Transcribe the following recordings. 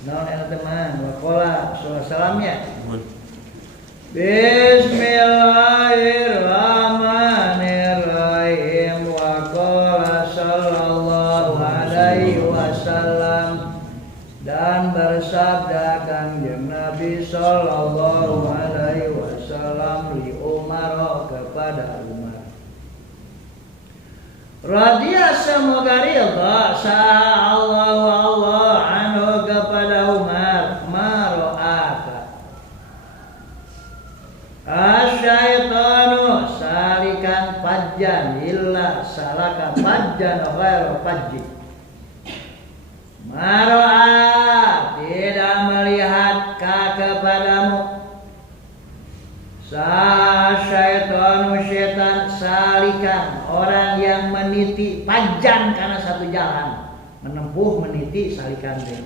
Naon eta teman waqala salamnya. Bismillahirrahmanirrahim waqala sallallahu alaihi wasallam dan bersabda Kanjeng Nabi sallallahu alaihi wasallam li Umar kepada Umar. Radhiya semoga ridha Allah anhu kepada Umar maro'aka asyaitanu salikan fajjan illa salaka fajjan ghairu fajji maro'a tidak melihat kepadamu syaitanu syaitan salikan orang yang meniti panjang karena satu jalan menempuh meniti salikan dia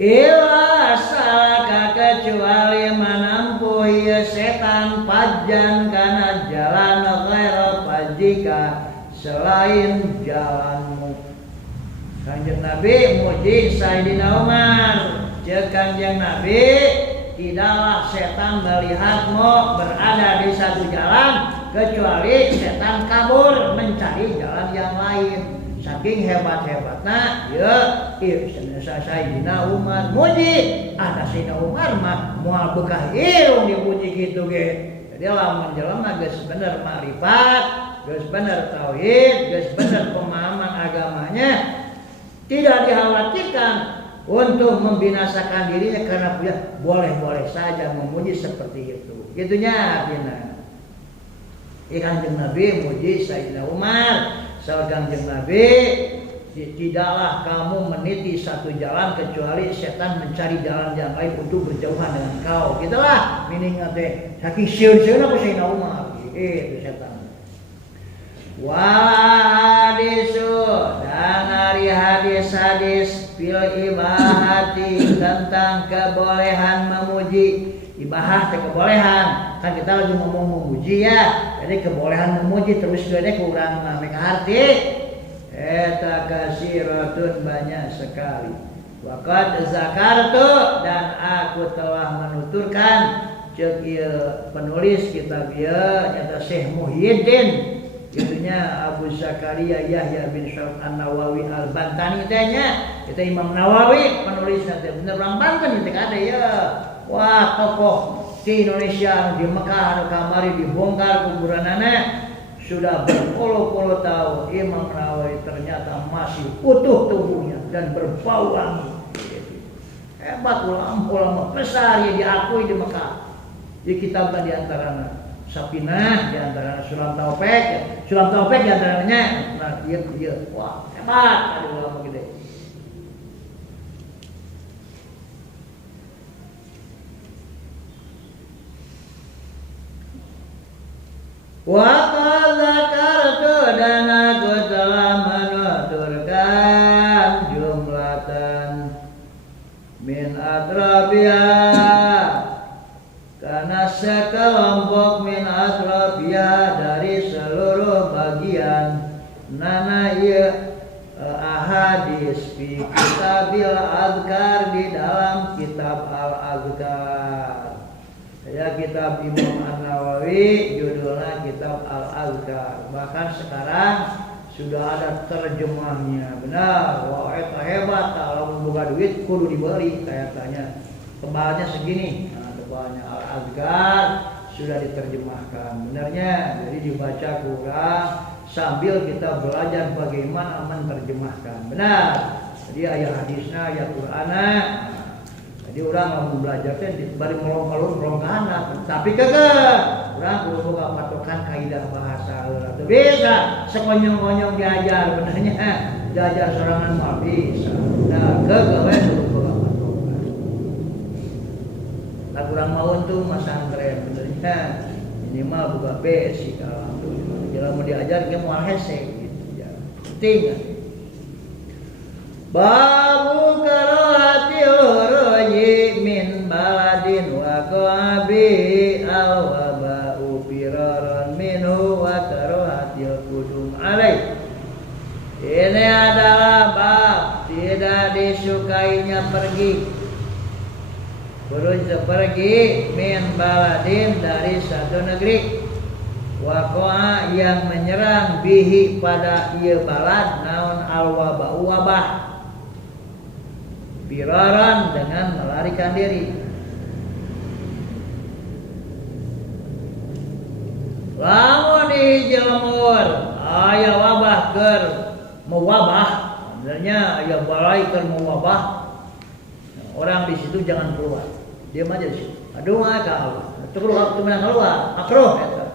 illa salaka kecuali menempuh ya setan panjang karena jalan ghairu fajika selain jalanmu. Kanjeng Nabi muji Sayyidina Umar cek Kanjeng Nabi tidaklah setan melihatmu berada di satu jalan kecuali setan kabur mencari jalan yang lain. Saking hebat-hebatnya ya Sayyidina Umar muji ada Sayyidina Umar mah moal bekah irung dipuji gitu ge. Jadi lamun jelema geus bener makrifat, geus bener tauhid, geus bener pemahaman agamanya tidak dikhawatirkan untuk membinasakan dirinya karena punya boleh-boleh saja memuji seperti itu. Gitunya artinya. Kanjeng Nabi muji Sayyidina Umar, Kanjeng Nabi tidaklah kamu meniti satu jalan kecuali setan mencari jalan yang lain untuk berjauhan dengan kau. Gitulah meaning teh. Saking sieun-sieun aku Sayyidina Umar. Itu setan. Hadisu dan hari hadis-hadis fil ibahati tentang kebolehan memuji. Ibahah teh kebolehan kan kita lagi ngomong memuji ya, jadi kebolehan memuji terus gede kurang mereka arti eta kasiratun banyak sekali. Waqad zakartu dan aku telah menuturkan cek penulis kitab ieu nyata Syekh Muhyiddin itunya Abu Zakaria Yahya bin Syaraf An-Nawawi Al-Bantani tehnya itu Imam Nawawi penulisnya teh bener orang Banten teh ada ya. Wah tokoh di Indonesia di Mekah kamari dibongkar kuburanana sudah berpuluh-puluh tahun. Imam Nawawi ternyata masih utuh tubuhnya dan berbau wangi. Hebat ulama besar yang diakui di Mekah. Di kitabnya di antaranya Sapinah, di antaranya Sulam Taufik di antaranya. Nah dia wah hebat ada ulama gede. Wa zakartu dan aku telah menuturkan jumlatan min atrabiha karena sekelompok min atrabiha dari seluruh bagian nana ya ahadis fi kitabil azkar di dalam kitab al-azkar. Ya kitab Imam An-Nawawi judulnya kitab Al-Azkar. Bahkan sekarang sudah ada terjemahnya. Benar, wah eta hebat kalau membuka duit kudu dibeli kayaknya. Tebalnya segini. Nah, tebalnya Al-Azkar sudah diterjemahkan. Benarnya jadi dibaca kurang sambil kita belajar bagaimana menerjemahkan. Benar. Jadi ayat hadisnya, ayat Qur'ana. Jadi orang mau belajar kan bari melong-melong kana, tapi kagak. Orang kudu boga patokan kaidah bahasa heula. Teu bisa sekonyong-konyong diajar benernya. Diajar sorangan mah bisa. Nah, kagak we kudu boga patokan. Lah kurang mau tuh masantren benernya. Minimal boga basic alhamdulillah. Jangan mau diajar ge moal hese gitu ya. Penting. Babu karahatil roji min baladin wa qabi al-waba'u firaran minhu wa karahatil kudum alaih. Ini adalah bab tidak disukainya pergi. Khuruj pergi min baladin dari satu negeri. Waqa'a yang menyerang bihi pada ieu balad naon al-wabah wabah. Firaran dengan melarikan diri. Lamun dijelmur aya wabah keur mewabah, sebenarnya aya balai keur mewabah. Orang di situ jangan keluar. Diam aja di situ. Aduh ka Allah. Terus menang keluar, makruh eta.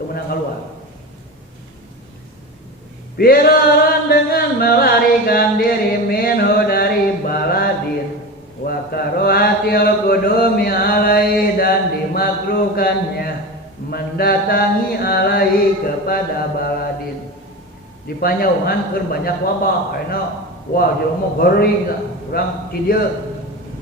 Menang keluar. Firaran dengan melarikan diri minhu dari baladin. Wa karahatil qudumi alaihi dan dimakruhkannya mendatangi alaihi kepada baladin. Di Panyauhan keur banyak wabah, karena wah jelema gori urang ti dieu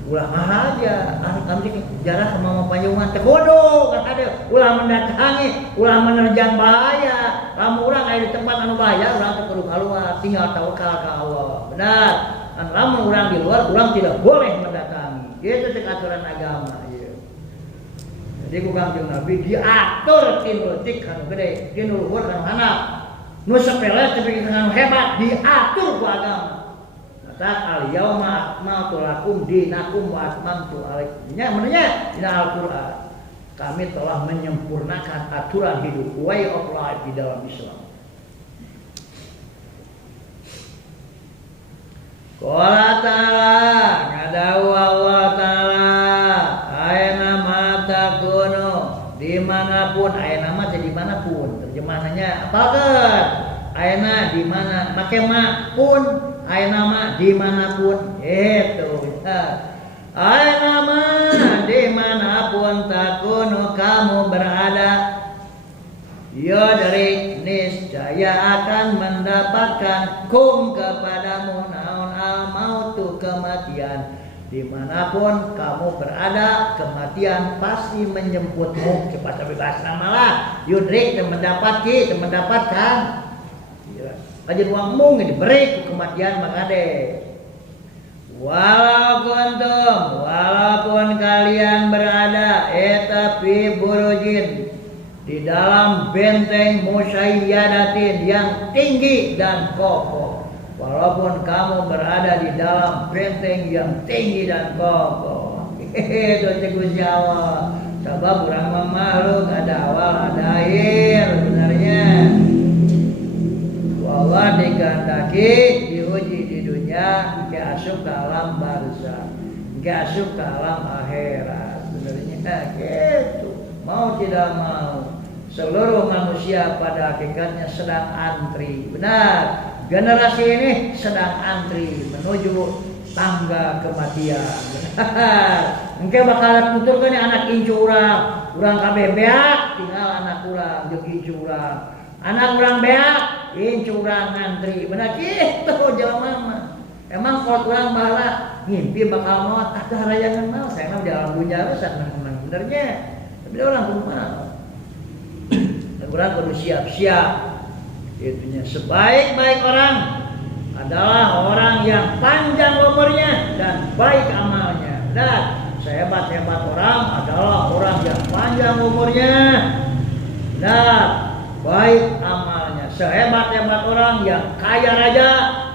ulah mah aja kami jarak sama Panyauhan teh bodoh kan ada ulah mendatangi ulah menerjang bahaya. Lamun urang aya di tempat anu bahaya urang teh kudu keluar tinggal tawakal ka Allah. Benar. Kan lamun urang di luar urang tidak boleh mendatangi. Itu teh aturan agama ieu. Jadi ku Kangjeng Nabi diatur tinu leutik kanu gede, tinu luhur kanu handap. Nu sepele tapi kanu hebat diatur ku agama. Al yauma akmaltu lakum dinakum wa atmamtu alaikum. Nya menanya di Al-Qur'an. Kami telah menyempurnakan aturan hidup way of life di dalam Islam. Qala ta'ala ngadawu Allah ta'ala aina ma takunu dimanapun aina mah dimanapun terjemahannya apakeun aina di mana make ma pun aina mah dimanapun itu aina mah dimanapun takunu kamu berada ya dari niscaya akan mendapatkan kum kepadamu naon al mautu kematian. Dimanapun kamu berada kematian pasti menjemputmu. Cepat bebas malah yudrik dan mendapatkan aja uang mung diberi kematian makade. Walaupun kalian berada fi burujin di dalam benteng musyayyadatin yang tinggi dan kokoh. Walaupun kamu berada di dalam benteng yang tinggi dan kokoh. Itu Gusti Allah. Sebab orang makhluk ada awal ada akhir sebenarnya. Allah dikehendaki diuji di dunia, ke asup ke alam barzakh, ke asup ke alam akhirat. Sebenarnya gitu. Mau tidak mau, seluruh manusia pada hakikatnya sedang antri. Benar, generasi ini sedang antri menuju tangga kematian. Benar. Engke bakal tuturkeun anak incu urang kabeh beak, tinggal anak urang jeung incu urang. Anak urang beak, incu urang ngantri. Benar kitu jelema mah. Emang kalau urang bahala ngimpi bakal maot ada rayangan mau saya mah di alam dunya rusak menang benernya. Tapi orang kudu mau. Urang kudu siap-siap. Itunya sebaik-baik orang adalah orang yang panjang umurnya dan baik amalnya. Dan sehebat-hebat orang adalah orang yang panjang umurnya dan baik amalnya. Sehebat-hebat orang yang kaya raja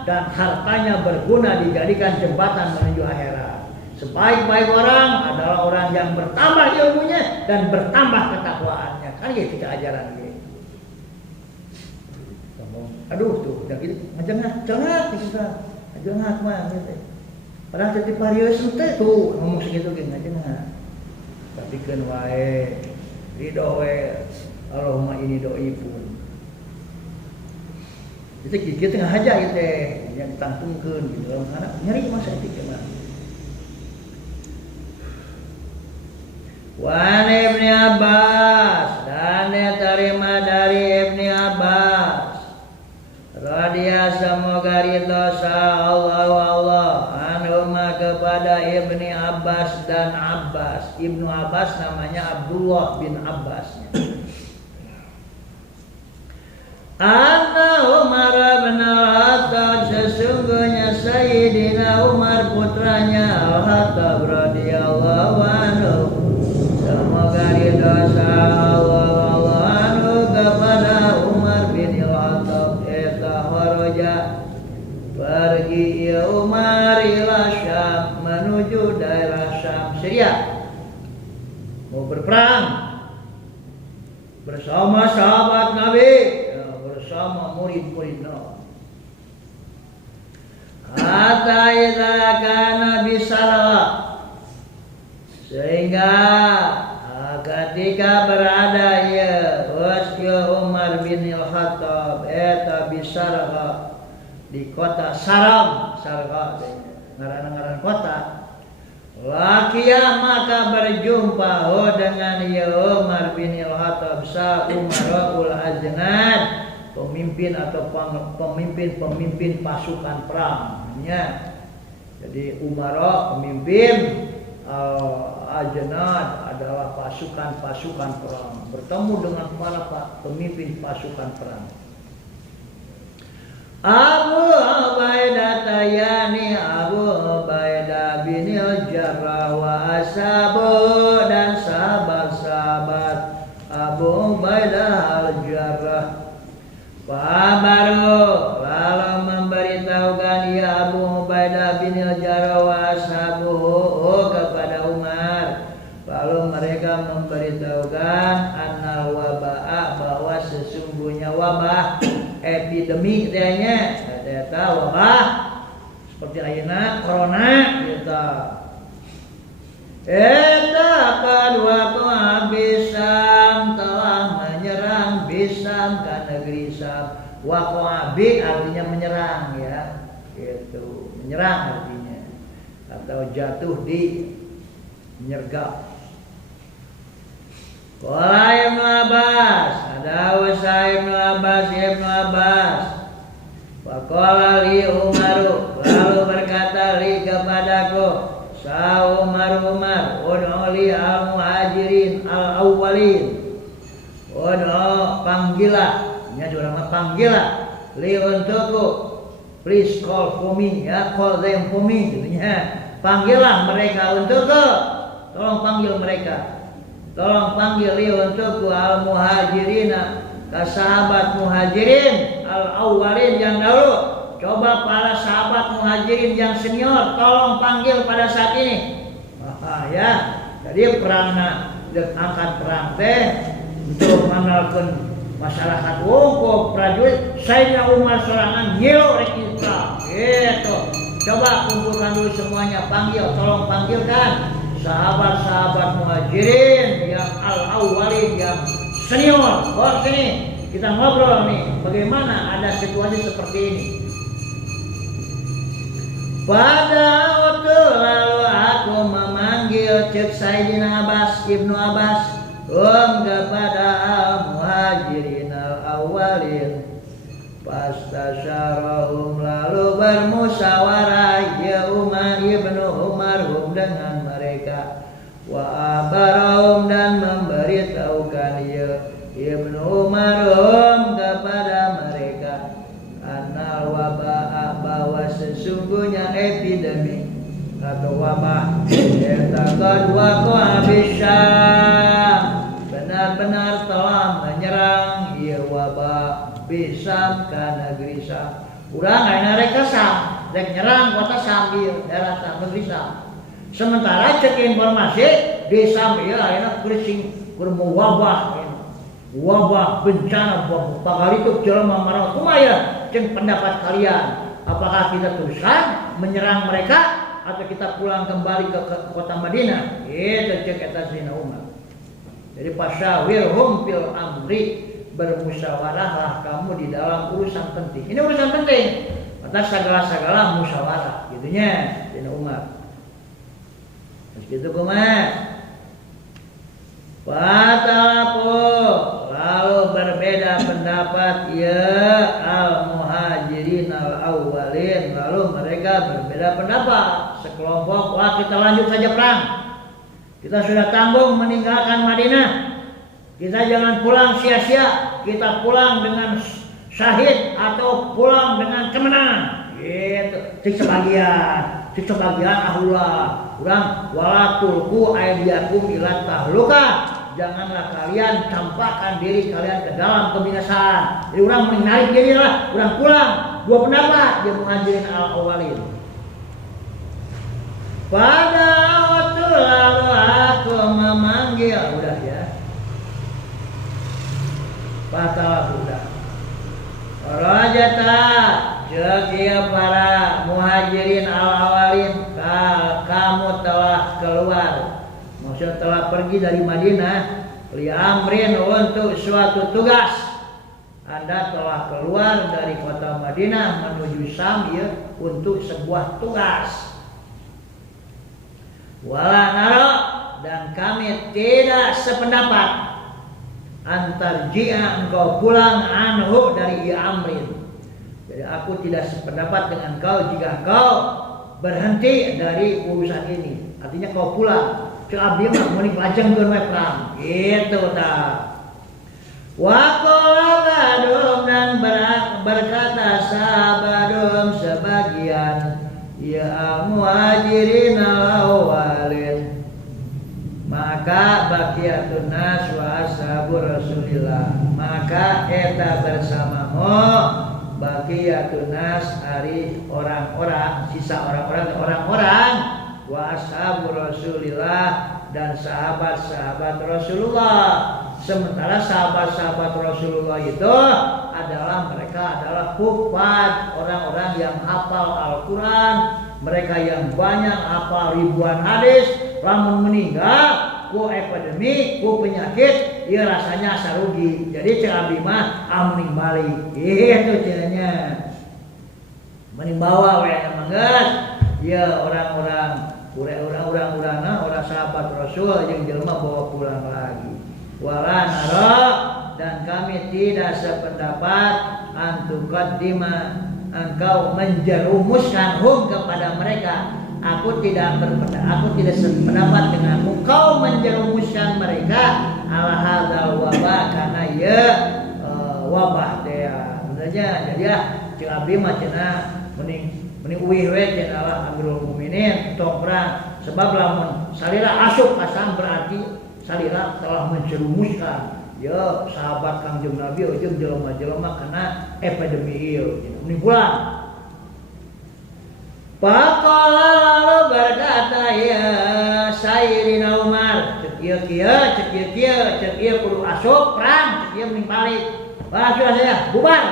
dan hartanya berguna dijadikan jembatan menuju akhirat. Sebaik-baik orang adalah orang yang bertambah ilmunya dan bertambah ketakwaannya. Kan gitu ajaran gitu. Aduh tuh, udah gitu, ngejengak gitu kan. Ngejengak mah gitu. Padahal jadi varios teh tuh ngomong segitu ge ngejengak. Tapi keun wae ridho we Allahumma ini doi pun. Itu kita tengah aja gitu yang ditangtungkeun gitu. Kalau anak nyeri masa itu mah. Wan Ibnu Abbas dan diterima dari Ibnu Abbas. Radhiya semoga ridho Allah anhuma kepada Ibnu Abbas dan Abbas. Ibnu Abbas namanya Abdullah bin Abbas. Anna Umar bin Al-Khattab sesungguhnya Sayyidina Umar putranya Al-Khattab radhiyallahu anhu. Semoga ridha Allah anhu kepada Umar bin Al-Khattab. Eta kharaja pergi ya Umar ila Syam, menuju daerah Syam, Syria, mau berperang bersama sahabat Nabi, bersama murid-murid Nabi. Hatta idza kana bisara, sehingga ketika berada ya Umar bin Al-Khattab eta bisara di kota Saram, Sarqa ngaran-ngaran kota. Lakia maka berjumpa dengan ya Umar bin Al-Khattab sa Umarul Ajnad, pemimpin atau pemimpin pasukan perang. Ya. Jadi Umara pemimpin, Ajnad adalah pasukan perang. Bertemu dengan para pemimpin pasukan perang. Abu Ubaidah tayani Abu Ubaidah bin Al-Jarrah wa ashabu, dan sahabat-sahabat Abu Ubaidah Al-Jarrah. Baru lalu memberitahukan ya Abu Ubaidah bin Al-Jarrah wa ashabu kepada Umar. Lalu mereka memberitahukan annal wabah, bahwa sesungguhnya wabah, epidemi katanya, eta wabah seperti ayeuna corona gitu. Eta kedua Bisam telah menyerang Bisam ke negeri Syam. Waqabi artinya menyerang ya, itu menyerang artinya, atau jatuh di menyergap. Qala Ibnu Abbas, ada Usaid Ibnu Abbas. Faqala li Umaru, lalu berkata li kepadaku, sa Umar, ud'uli al-muhajirin al-awwalin. Panggilah, nya urang panggilah li untukku, please call for me, ya, call them for me gitu nya. Panggillah mereka untukku, tolong panggil mereka. Tolong panggil li untukku al-muhajirina, sahabat muhajirin al-awwalin yang dahulu. Coba para sahabat muhajirin yang senior tolong panggil pada saat ini. Ya, jadi perangna angkat perang teh untuk mengenalkan masyarakat wongko prajurit Sayyidina Umar sorangan ngilu rek Islam gitu. Coba kumpulkan dulu semuanya, tolong panggilkan sahabat-sahabat muhajirin yang al-awwalin, yang senior. Sini kita ngobrol nih, bagaimana ada situasi seperti ini. Pada waktu lalu aku memanggil cek Sayyidina Ibnu Abbas kepada al-muhajirin al-awwalin. Fastasyarahum, lalu bermusyawarah ya Ibnu Umar dengan mereka. Wa abarahum, dan memberitahukan ya Ibnu Umar kepada mereka. Annal wabah, bahwa sesungguhnya epidemi atau wabah eta kedua Bisyam, benar-benar telah menyerang ieu wabah Bisyam ke negeri Syam. Urang ayeuna rek ka Syam, rek nyerang kota Syam ieu daerah Syam, negeri Syam. Sementara cek informasi di Syam ieu ayeuna kuring wabah bencana bakal itu jelema marah. Kumaha jeung pendapat kalian? Apakah kita teruskan menyerang mereka atau kita pulang kembali ke kota Madinah? Itu cek eta Sayyidina Umar. Jadi fasyawirhum fil amri, bermusyawarahlah kamu di dalam urusan penting. Ini urusan penting. Atas segala-segala musyawarah, gitunya Sayyidina Umar. Terus gitu kumaha? Fatalapu, lalu berbeda pendapat ya al-muhajirin al-awwalin, lalu mereka berbeda pendapat. Sekelompok, wah kita lanjut saja perang, kita sudah tanggung meninggalkan Madinah, kita jangan pulang sia-sia, kita pulang dengan syahid atau pulang dengan kemenangan. gitu. Cik sebagian ahullah urang wala tulku aydiakum ila tahluka, janganlah kalian campakkan diri kalian ke dalam kebinasaan. Jadi urang menarik diri lah, urang pulang. Dua pendapat dia Muhajirin al-awwalin. Pada waktu lalu aku memanggil, udah ya. Patah udah. Rajata Jakia para Muhajirin al-awwalin, kamu telah keluar, maksudnya telah pergi dari Madinah, li amrin untuk suatu tugas. Anda telah keluar dari kota Madinah menuju Syam ya, untuk sebuah tugas. Wala naro, dan kami tidak sependapat antar jia engkau pulang anhu dari Amrin. Jadi aku tidak sependapat dengan kau jika kau berhenti dari urusan ini. Artinya kau pulang. Cek abdi mah meuning lajeng keun we perang. Gitu tah. Wa qala ba'dhum, dan berkata sahabadum sebagian, ya Muhajirin al-awwalin, maka baqiyatun nas wa ashabur Rasulillah, maka eta bersamamu baqiyatun nas ari orang-orang, sisa orang-orang wa ashabur Rasulillah, dan sahabat-sahabat Rasulullah. Sementara sahabat-sahabat Rasulullah itu mereka adalah hufaz, orang-orang yang hafal Al-Quran, mereka yang banyak hafal ribuan hadis. Lamun meninggal ku epidemi, ku penyakit, ya rasanya sarugi. Jadi cek abdi mah amning balik. Itu caranya. Mending bawa we manggas. Ya orang-orang orang sahabat Rasul yang jelema bawa pulang lagi. Wala nara, dan kami tidak sependapat antuqaddima, engkau menjerumuskan hum kepada mereka. Aku tidak sependapat denganmu kau menjerumuskan mereka ala hadzal wabah, karena ya wabah teh. Sebenarnya jadi ya cing abdi mah cenah mending uih we cenah Allah Amirul Mukminin tong perang, sebab lamun salira asup asam berarti salira telah menjerumuskan ya sahabat Kangjeng Nabi jeung jelema-jelema kena epidemi ieu. Mending pulang. Faqala, lalu berkata ya Sayyidina Umar, cek ieu kudu asup perang, cek ieu mending balik. Wah sudah saya bubar.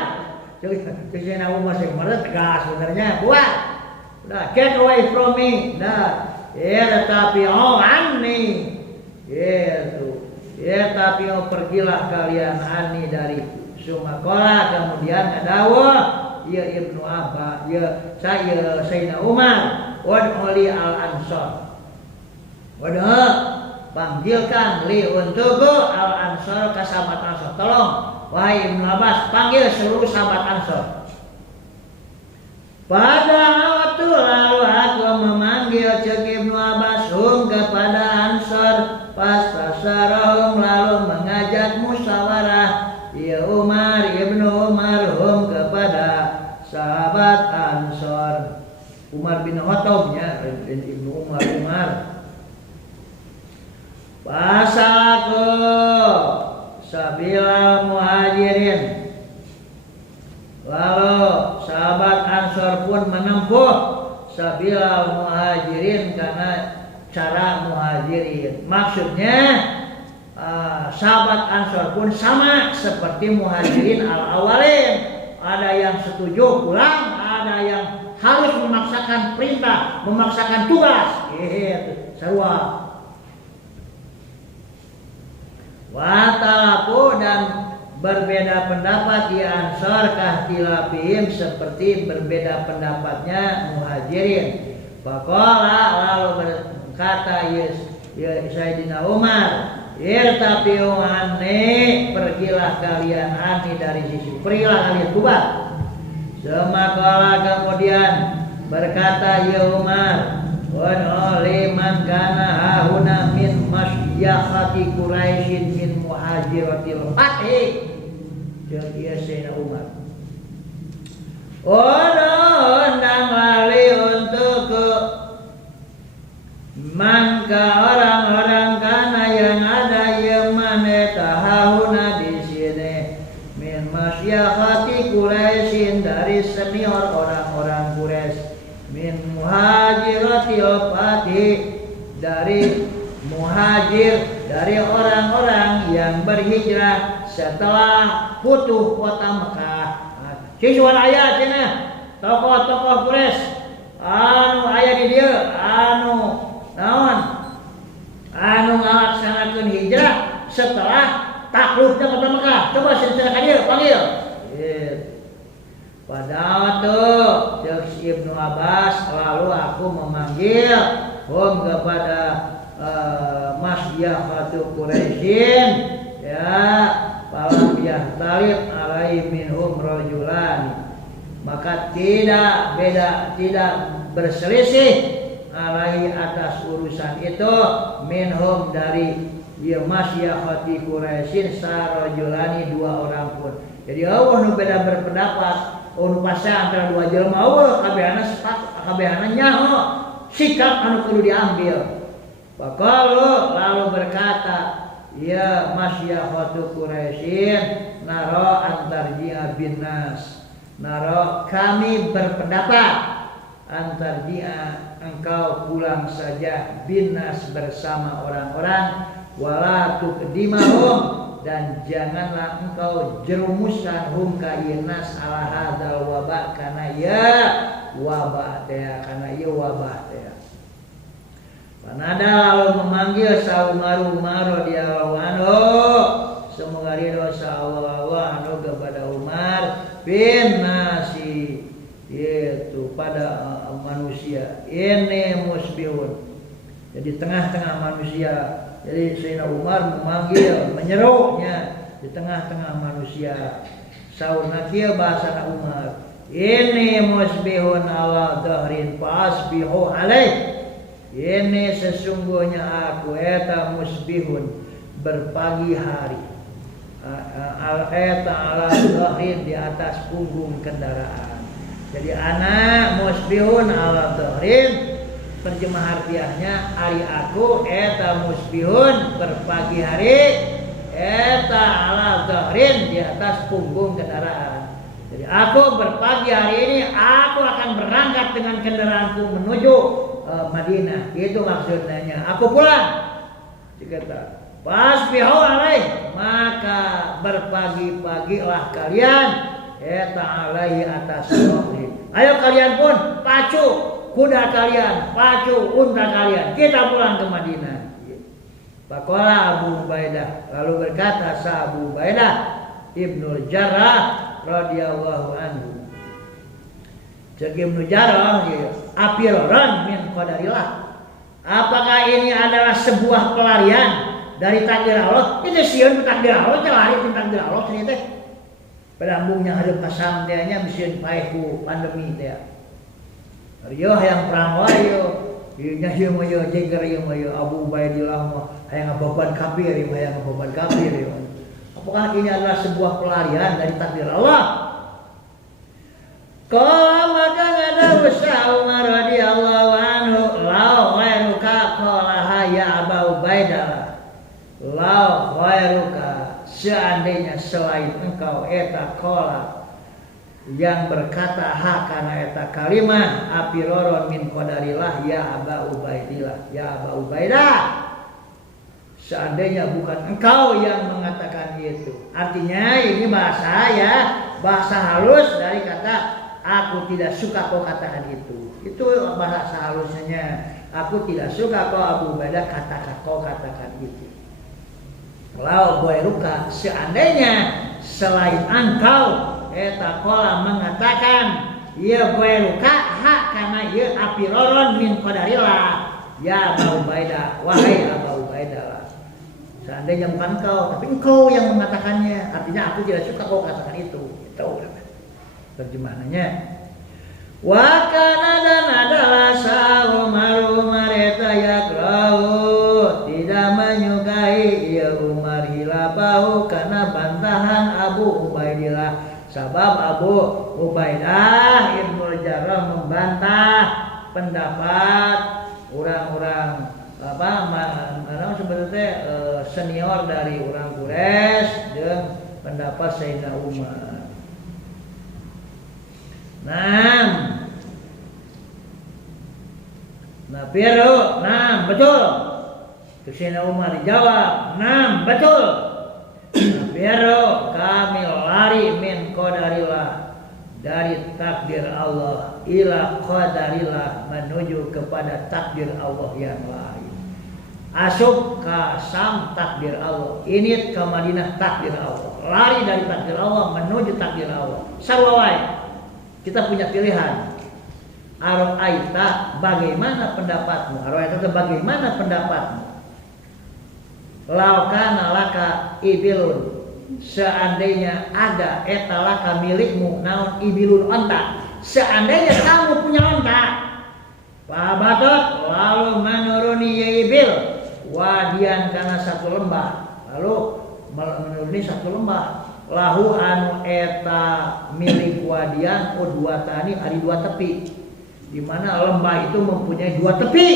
Cek Sayyidina Umar tegas sebenarnya, bubar. Udah get away from me. Nah, ya tapi anni. Ya tapi pergilah kalian anni dari Sumakola. Kemudian adawah ya Ibnu Abbas, ya saya Sayyidina Umar, wad'uli al-ansar. Panggilkan li untukku al-ansar ke sahabat Ansar. Tolong wahai Ibnu Abbas, panggil seluruh sahabat Ansar. Pada waktu lalu aku memanggil cek Ibnu Abbas kepada Ansar, pas tasarahum, lalu mengajak musyawarah ya Umar Ibnu Umar kepada sahabat Ansar. Umar bin Khattab nya Ibnu Umar. Pasalku sabila Muhajirin. Lalu sahabat Ansar pun menempuh sabila Muhajirin, karena cara Muhajirin. Maksudnya sahabat Ansar pun sama seperti Muhajirin al-awwalin. Ada yang setuju pulang, ada yang harus memaksakan perintah, memaksakan tugas. Gitu, sarua. Watalaku, dan berbeda pendapat di Ansar kahtilafihim, seperti berbeda pendapatnya Muhajirin. Faqala, lalu berkata ya Sayyidina Umar, irtafiu anni, pergilah kalian anni dari sisi, pergilah kalian bubar. Semakala kemudian berkata ya Umar, wa liman kana hahuna min masyakhati Quraisyin min muhajiratil fathi. Jadi Sayyidina Umar, Maka orang-orang kana yang ada yang mana tahahuna di sini min masyakhati Quraisyin dari senior orang-orang Quraisy min muhajiratil fatih dari muhajir dari orang-orang yang berhijrah setelah putuh kota Mekah. Siswan aya cenah tokoh-tokoh Quraisy anu aya di dieu anu naon anu ngalaksanakeun hijrah setelah takluknya kota Mekah. Coba ceritakan dia panggil. Padahal tuh Ibnu Abbas lalu aku memanggil kepada masyakhatu Quraisyin ya falam yahtalib alaihi minhum rajulani, maka tidak berselisih alaihi atas urusan itu minhum dari masyakhati Quraisyin sarajulani dua orang pun. Jadi Allah nu beda berpendapat nu pasah antara dua jelema Allah kabehana sepakat kabehana nyaho sikap anu kudu diambil. Faqalu lalu berkata, ya masyakhatu Quraisyin naro antarji'a bin nas. Naro kami berpendapat antarji'a engkau pulang saja bin nas bersama orang-orang wala tuqdimahum dan janganlah engkau jerumuskan hum ka nas ala hadzal wabah kana ya wabah teh kana ieu wabah teh. Panada lalu memanggil Umar radhiyallahu anhu, semoga ridho sallallahu anhu kepada Umar bin nasi, yaitu pada manusia. Ini musbihun. Jadi tengah-tengah manusia. Jadi Sayyidina Umar memanggil, menyerunya di tengah-tengah manusia. Sauna kieu bahasa Umar. Ini musbihun ala dhahrin fasbihu alaih. Ini sesungguhnya aku eta musbihun berpagi hari. Al-eta ala dhahrin di atas punggung kendaraan. Jadi anak musbihun ala dhahrin, terjemah harfiahnya hari aku eta musbihun berpagi hari eta ala dhahrin di atas punggung kendaraan. Jadi aku berpagi hari ini aku akan berangkat dengan kendaraanku menuju Madinah. Itu maksudnya. Aku pulang. Dikata fasbihu alaih, maka berpagi-pagilah kalian eta alaihi atas dhahrin. Ayo kalian pun pacu kuda kalian, pacu unta kalian, kita pulang ke Madinah. Faqala Abu Ubaidah, lalu berkata Abu Ubaidah Ibnu Jarrah radhiyallahu anhu. Cek Ibnu Jarrah, apiroran min qadarillah. Apakah ini adalah sebuah pelarian dari takdir Allah? Itu sieun takdir Allah, lari ku takdir Allah cenah teh. Pelambungnya hareup kasam teh nya misieun paeh ku pandemi teh. Ariyo hayang perang wae yo. Ieu nya ieu mah yo jeger ieu mah yo Abu Ubaidillah mah hayang ngaboban kafir ieu hayang ngaboban kafir ieu. Apakah ini adalah sebuah pelarian dari takdir Allah? Qala maka ngada Umar radhiyallahu anhu la ghairuka qala ya Abu Ubaidah la ghairuka, seandainya selain engkau eta qala yang berkata ha kana eta kalimah apiroron min qadarillah ya Abu Ubaidillah ya Abu Ubaidah, seandainya bukan engkau yang mengatakan itu. Artinya ini bahasa ya, bahasa halus dari kata aku tidak suka kau katakan itu. Itu bahasa halusnya. Aku tidak suka kau Abu Ubaidah kau katakan itu. Kalau ghairuka, seandainya selain engkau eta qala mengatakan ya ghairuka ha kana ya apiroron min qadarillah ya Abu Ubaidah, wahai Abu Ubaidah. Seandainya bukan engkau, tapi engkau yang mengatakannya, artinya aku tidak suka kau katakan itu. Itu terjemahannya. Wa kana dan adalah Umar eta yakrau, tidak menyukai ya Umar hilafahu karena bantahan Abu Ubaidillah. Sebab Abu Ubaidah Ibnu Jarrah membantah pendapat orang-orang Karena sebenarnya senior dari orang Quraisy dan pendapat Sayyidina Umar. Nah, Piero, betul. Sayyidina Umar dijawab, betul. Nah, Piero, kami lari min qadarillah, dari takdir Allah ila qadarillah, menuju kepada takdir Allah yang lain. Asub ke Sam takdir Allah, ini ke Madinah takdir Allah. Lari dari takdir Allah menuju takdir Allah. Sarwawai, kita punya pilihan. Aro'aita, bagaimana pendapatmu? Aro'aita, bagaimana pendapatmu? Laukana laka ibilun, seandainya ada etalaka milikmu naon ibilun onta, seandainya kamu punya onta, Pabatot lalu menuruni ibil wadian karena satu lembah, lalu menuruni satu lembah, lahu anu eta milik wadian dua tani ada dua tepi, di mana lembah itu mempunyai dua tepi,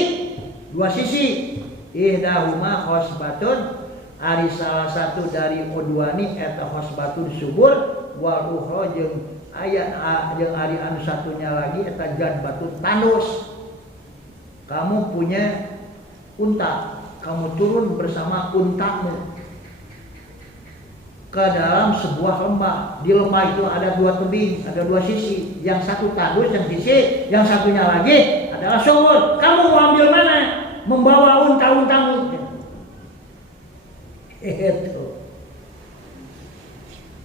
dua sisi. Ihdahuma khosbatun, ari salah satu dari udwani eta khosbatun subur, wal ukhra jeung aya jeung ari anu satunya lagi eta jadbatun tandus. Kamu punya unta, kamu turun bersama untamu ke dalam sebuah lembah. Di lembah itu ada dua tebing, ada dua sisi. Yang satu tandus, yang sisi, yang satunya lagi adalah sumur. Kamu mau ambil mana? Membawa unta-untamu. Itu.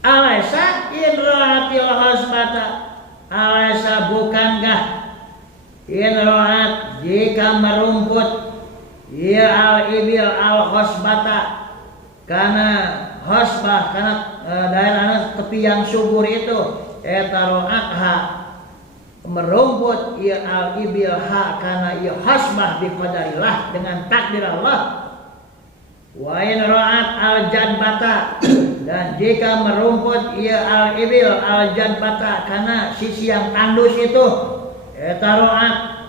Alaisa inroatil hosbata. Alaisa bukankah inroat jika merumput ya al-ibil al-hosbata, karena hosbah, karena daerah tepi yang subur itu, etaroakha merumput ya al-ibil ha, karena ya hosbah biqadarillah, dengan takdir Allah. Wa in ra'at al-jadbata, dan jika merumput ya al-ibil al-jadbata, karena sisi yang tandus itu, etaroat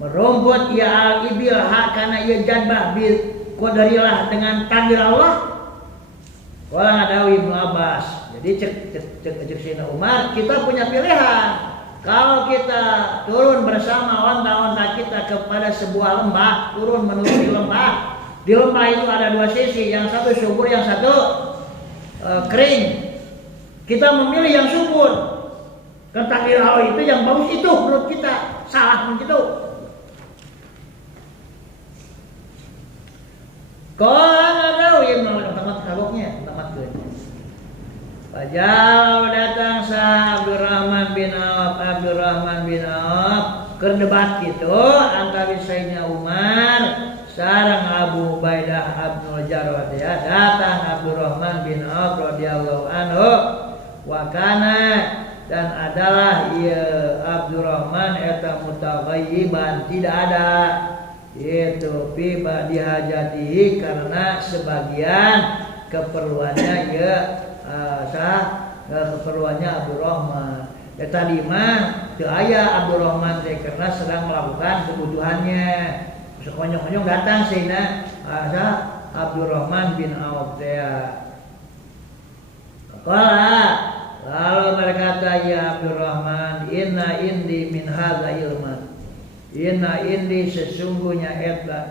merumput ya al-ibil ha, karena ya jadbah biqadarillah, dengan takdir Allah. Wala ngadawi Ibnu Abbas. Jadi cek Sayyidina Umar, kita punya pilihan. Kalau kita turun bersama onta-onta kita kepada sebuah lembah, turun menuju lembah. Di lembah itu ada dua sisi, yang satu subur, yang satu kering. Kita memilih yang subur. Takdir Allah itu yang bagus itu menurut kita, salah begitu. Kalau ngadawi Ibnu Abbas kagoknya, Jauh datang sah Abdurrahman bin Auf kerdebat gitu antara Sayyidina Umar sareng Abu Ubaidah Abdul Jarrah, ya. Datang Abdurrahman bin Auf radhiyallahu anhu, wakana, dan adalah ia Abdurrahman eta mutaghayyiban, tidak ada itu fi ba'di hajatihi, karena sebagian keperluannya ya keperluannya Abdurrahman. Ya tadi mah teu aya Abdurrahman teh karena sedang melakukan kebutuhannya. Sekonyong-konyong datang Sayyidina Abdurrahman bin Auf teh. Lalu berkata ya Abdurrahman, inna indi min hadza ilman. Inna indi sesungguhnya eta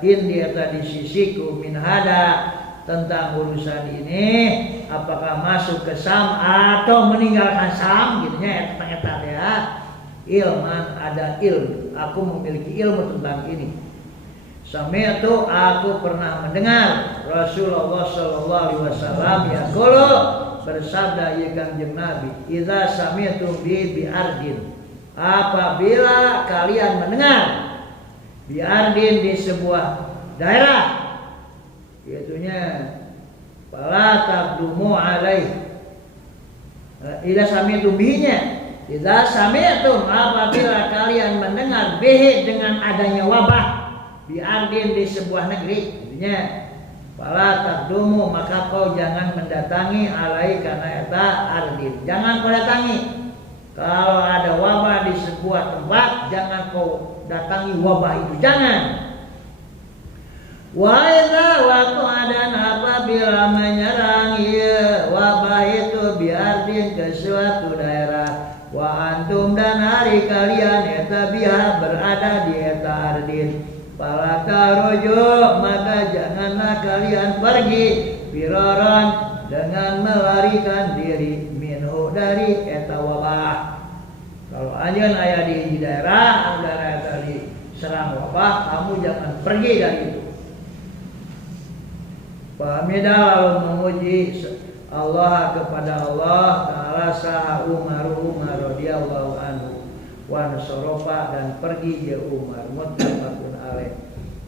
di sisiku min hada, tentang urusan ini, apakah masuk ke Sam atau meninggalkan Sam, gitunya eta ya. Ilman, ada ilmu, aku memiliki ilmu tentang ini. Sami'tu, aku pernah mendengar Rasulullah sallallahu alaihi wasallam yaqulu, bersabda ya Kanjeng Nabi, idza sami'tu bi ardin, apabila kalian mendengar bi ardin, di sebuah daerah, yaitunya fala taqdumu alaih, idza sami'tum bihinya, idza sami'tum, apabila kalian mendengar bihi, dengan adanya wabah, biardin, di sebuah negeri, artinya fala taqdumu, maka kau jangan mendatangi alai, karena eta ardin, jangan kau datangi. Kalau ada wabah di sebuah tempat, jangan kau datangi wabah itu, jangan. Wa idza waqa'a dan apabila menyerang ieu wabah itu biardin ke suatu daerah wa antum dan hari kalian eta biha berada di eta ardin fala taruju maka janganlah kalian pergi firaran dengan melarikan diri minhu dari eta wabah. Kalau anjeun aya di daerah eta diserang wabah, kamu jangan pergi dari itu. Fahamidah lalu memuji Allah kepada Allah Ta'ala saha Umar radhiyallahu anhu wa nasorofa dan pergi dia Umar muttafaqun alaih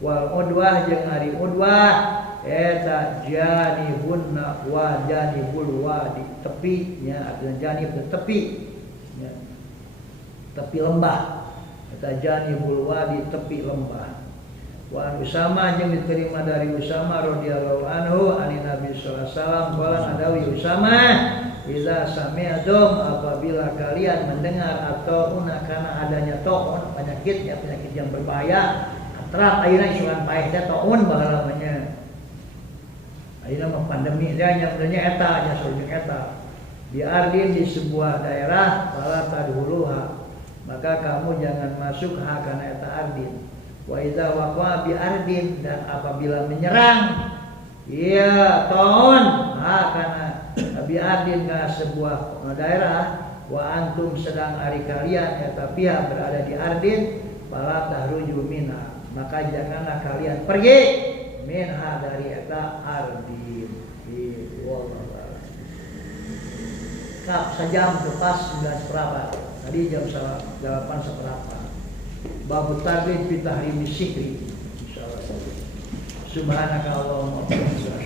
wal udwah jeung ari udwah eta janibun wa janibul wadi tepinya artinya janib tepi ya. Tepi lembah eta janibul wadi tepi lembah. Wa Usama jeung diterima dari Usama radhiyallahu anhu ani Nabi sallallahu alaihi wasallam qala adawi Usama idza sami'tum apabila kalian mendengar atau kana adanya taun penyakit yang berbahaya terap ayeuna isukan paeh teh taun baheula namanya ayeuna mah pandemi teh nya eta nya sojeng eta biardin di sebuah daerah fala tadhuluha maka kamu jangan masuk kana eta ardin. Wa idza waqa'a bi ardin dan apabila menyerang iya taun kana bi ardin ka sebuah daerah wa antum sedang ari kalian eta pihak berada di ardin fala tahruju minha maka janganlah kalian pergi minha dari eta ardin. Wallahu a'lam. Kap sejam lepas 9 seperempat tadi jam 8 seperempat. Babu taghlib fi tahrimi sihri. Insyaallah. Subhanaka Allahumma wa bihamdika.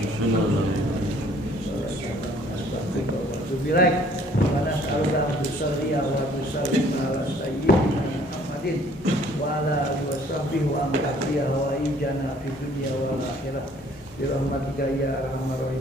Wa nas'aluka an tusalli wa tusallim ala sayyidina Muhammadin wa ala alihi wa sahbihi wa amtaqiya wa ijana fi dunya wal akhirah. Bi rahmatika ya arhamar rahimin.